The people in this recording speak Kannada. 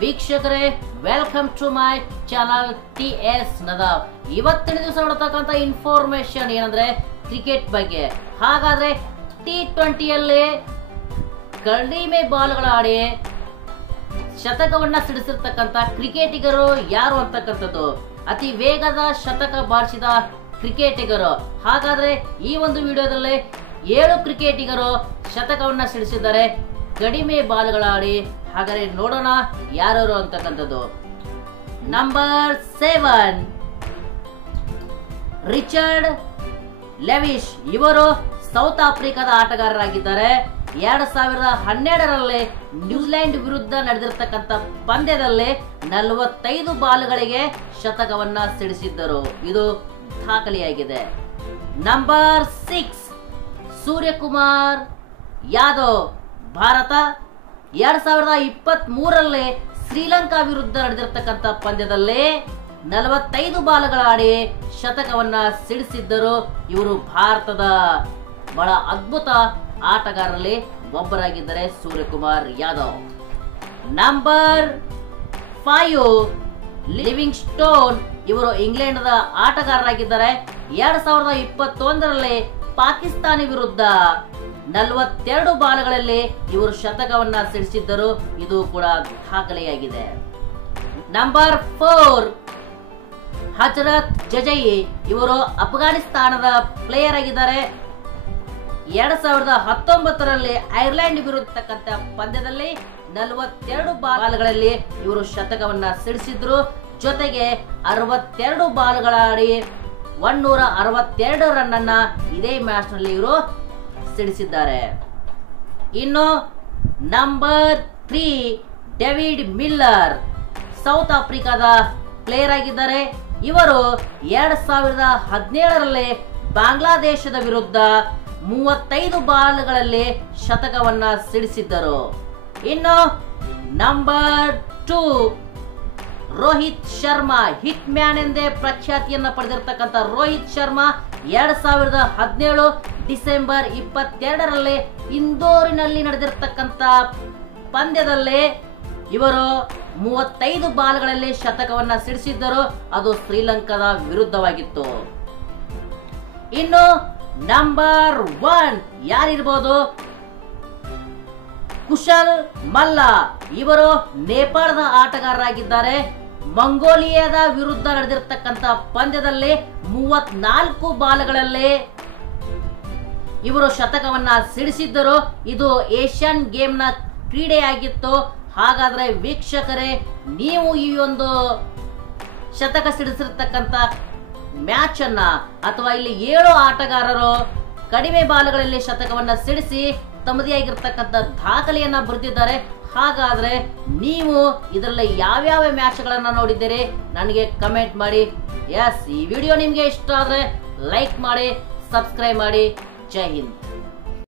ವೀಕ್ಷಕರೇ, welcome to my channel TS ನದಾವ್. ಇವತ್ತಿನ ದಿವಸ ನೋಡತಕ್ಕಂಥ ಇನ್ಫಾರ್ಮೇಶನ್ ಏನಂದ್ರೆ ಕ್ರಿಕೆಟ್ ಬಗ್ಗೆ. ಹಾಗಾದ್ರೆ T20ಯಲ್ಲಿ ಕಡಿಮೆ ಬಾಲ್ಗಳ ಆಡಿ ಶತಕವನ್ನ ಸಿಡಿಸಿರ್ತಕ್ಕಂಥ ಕ್ರಿಕೆಟಿಗರು ಯಾರು ಅಂತಕ್ಕಂಥದ್ದು, ಅತಿ ವೇಗದ ಶತಕ ಬಾರಿಸಿದ ಕ್ರಿಕೆಟಿಗರು. ಹಾಗಾದ್ರೆ ಈ ಒಂದು ವಿಡಿಯೋದಲ್ಲಿ 7 ಕ್ರಿಕೆಟಿಗರು ಶತಕವನ್ನ ಸಿಡಿಸಿದ್ದಾರೆ ಕಡಿಮೆ ಬಾಲ್ಗಳ ಆಡಿ. ಹಾಗಾದ್ರೆ ನೋಡೋಣ ಯಾರು ಅಂತಕ್ಕಂಥದ್ದು. Number 7 Richard Levi. ಇವರು ಸೌತ್ ಆಫ್ರಿಕಾದ ಆಟಗಾರರಾಗಿದ್ದಾರೆ. 2012ರಲ್ಲಿ ನ್ಯೂಜಿಲೆಂಡ್ ವಿರುದ್ಧ ನಡೆದಿರ್ತಕ್ಕಂಥ ಪಂದ್ಯದಲ್ಲಿ 45 ಬಾಲ್ಗಳಿಗೆ ಶತಕವನ್ನ ಸಿಡಿಸಿದ್ದರು. ಇದು ದಾಖಲೆಯಾಗಿದೆ. ನಂಬರ್ 6 ಸೂರ್ಯಕುಮಾರ್ ಯಾದವ್. ಭಾರತ 2023ರಲ್ಲಿ ಶ್ರೀಲಂಕಾ ವಿರುದ್ಧ ನಡೆದಿರ್ತಕ್ಕಂಥ ಪಂದ್ಯದಲ್ಲಿ 45 ಬಾಲ್ಗಳ ಆಡಿ ಶತಕವನ್ನ ಸಿಡಿಸಿದ್ದರು. ಇವರು ಭಾರತದ ಬಹಳ ಅದ್ಭುತ ಆಟಗಾರರಲ್ಲಿ ಒಬ್ಬರಾಗಿದ್ದಾರೆ Suryakumar Yadav. Number 5 Livingstone. ಇವರು ಇಂಗ್ಲೆಂಡ್ ಆಟಗಾರರಾಗಿದ್ದಾರೆ. 2021ರಲ್ಲಿ ಪಾಕಿಸ್ತಾನ ವಿರುದ್ಧ 42 ಬಾಲ್ಗಳಲ್ಲಿ ಇವರು ಶತಕವನ್ನ ಸಿಡಿಸಿದ್ದರು. ಇದು ಕೂಡ ದಾಖಲೆಯಾಗಿದೆ. ನಂಬರ್ 4 ಹಜರತ್ ಜಜೈ. ಇವರು ಅಫ್ಘಾನಿಸ್ತಾನದ ಪ್ಲೇಯರ್ ಆಗಿದ್ದಾರೆ. 2019ರಲ್ಲಿ ಐರ್ಲೆಂಡ್ ವಿರುದ್ಧ ಪಂದ್ಯದಲ್ಲಿ 42 ಬಾಲ್ಗಳಲ್ಲಿ ಇವರು ಶತಕವನ್ನ ಸಿಡಿಸಿದ್ರು. ಜೊತೆಗೆ 62 ಬಾಲ್ಗಳಾಡಿ 162 ರನ್ ಅನ್ನ ಇದೇ ಮ್ಯಾಚ್ ನಲ್ಲಿ ಇವರು ಸಿಡಿಸಿದ್ದಾರೆ. ಇನ್ನು ನಂಬರ್ 3 ಡೇವಿಡ್ ಮಿಲ್ಲರ್. ಸೌತ್ ಆಫ್ರಿಕಾದ ಪ್ಲೇಯರ್ ಆಗಿದ್ದಾರೆ. ಇವರು 2017ರಲ್ಲಿ ಬಾಂಗ್ಲಾದೇಶದ ವಿರುದ್ಧ 35 ಬಾಲ್ಗಳಲ್ಲಿ ಶತಕವನ್ನ ಸಿಡಿಸಿದ್ದರು. ಇನ್ನು number 2 Rohit Sharma. Hit man ಎಂದೇ ಪ್ರಖ್ಯಾತಿಯನ್ನ ಪಡೆದಿರ್ತಕ್ಕಂಥ ರೋಹಿತ್ ಶರ್ಮಾ 2017 ಡಿಸೆಂಬರ್ 22ರಲ್ಲಿ ಇಂದೋರಿನಲ್ಲಿ ನಡೆದಿರ್ತಕ್ಕಂಥ ಪಂದ್ಯದಲ್ಲಿ ಇವರು 35 ಬಾಲ್ಗಳಲ್ಲಿ ಶತಕವನ್ನ ಸಿಡಿಸಿದ್ದರು. ಅದು ಶ್ರೀಲಂಕಾದ ವಿರುದ್ಧವಾಗಿತ್ತು. ಇನ್ನು ನಂಬರ್ 1 ಯಾರಿರ್ಬೋದು? ಕುಶಲ್ ಮಲ್ಲ. ಇವರು ನೇಪಾಳದ ಆಟಗಾರರಾಗಿದ್ದಾರೆ. ಮಂಗೋಲಿಯಾದ ವಿರುದ್ಧ ನಡೆದಿರ್ತಕ್ಕಂಥ ಪಂದ್ಯದಲ್ಲಿ 34 ಬಾಲ್ಗಳಲ್ಲಿ ಇವರು ಶತಕವನ್ನ ಸಿಡಿಸಿದ್ದರು. ಇದು ಏಷ್ಯನ್ ಗೇಮ್ನ ಕ್ರೀಡೆಯಾಗಿತ್ತು. ಹಾಗಾದ್ರೆ ವೀಕ್ಷಕರೇ, ನೀವು ಈ ಒಂದು ಶತಕ ಸಿಡಿಸಿರ್ತಕ್ಕಂಥ ಮ್ಯಾಚ್ ಅನ್ನ ಅಥವಾ ಇಲ್ಲಿ 7 ಆಟಗಾರರು ಕಡಿಮೆ ಬಾಲ್ಗಳಲ್ಲಿ ಶತಕವನ್ನ ಸಿಡಿಸಿ ತಮ್ಮದೇ ಆಗಿರ್ತಕ್ಕಂಥ ದಾಖಲೆಯನ್ನ ಬರೆದಿದ್ದಾರೆ. ಹಾಗಾದ್ರೆ ನೀವು ಇದರಲ್ಲಿ ಯಾವ್ಯಾವ ಮ್ಯಾಚ್ ಗಳನ್ನ ನೋಡಿದ್ದೀರಿ ನನಗೆ ಕಮೆಂಟ್ ಮಾಡಿ. ಈ ವಿಡಿಯೋ ನಿಮ್ಗೆ ಇಷ್ಟ ಆದ್ರೆ ಲೈಕ್ ಮಾಡಿ, ಸಬ್ಸ್ಕ್ರೈಬ್ ಮಾಡಿ. ಜೈ ಹಿಂದ್.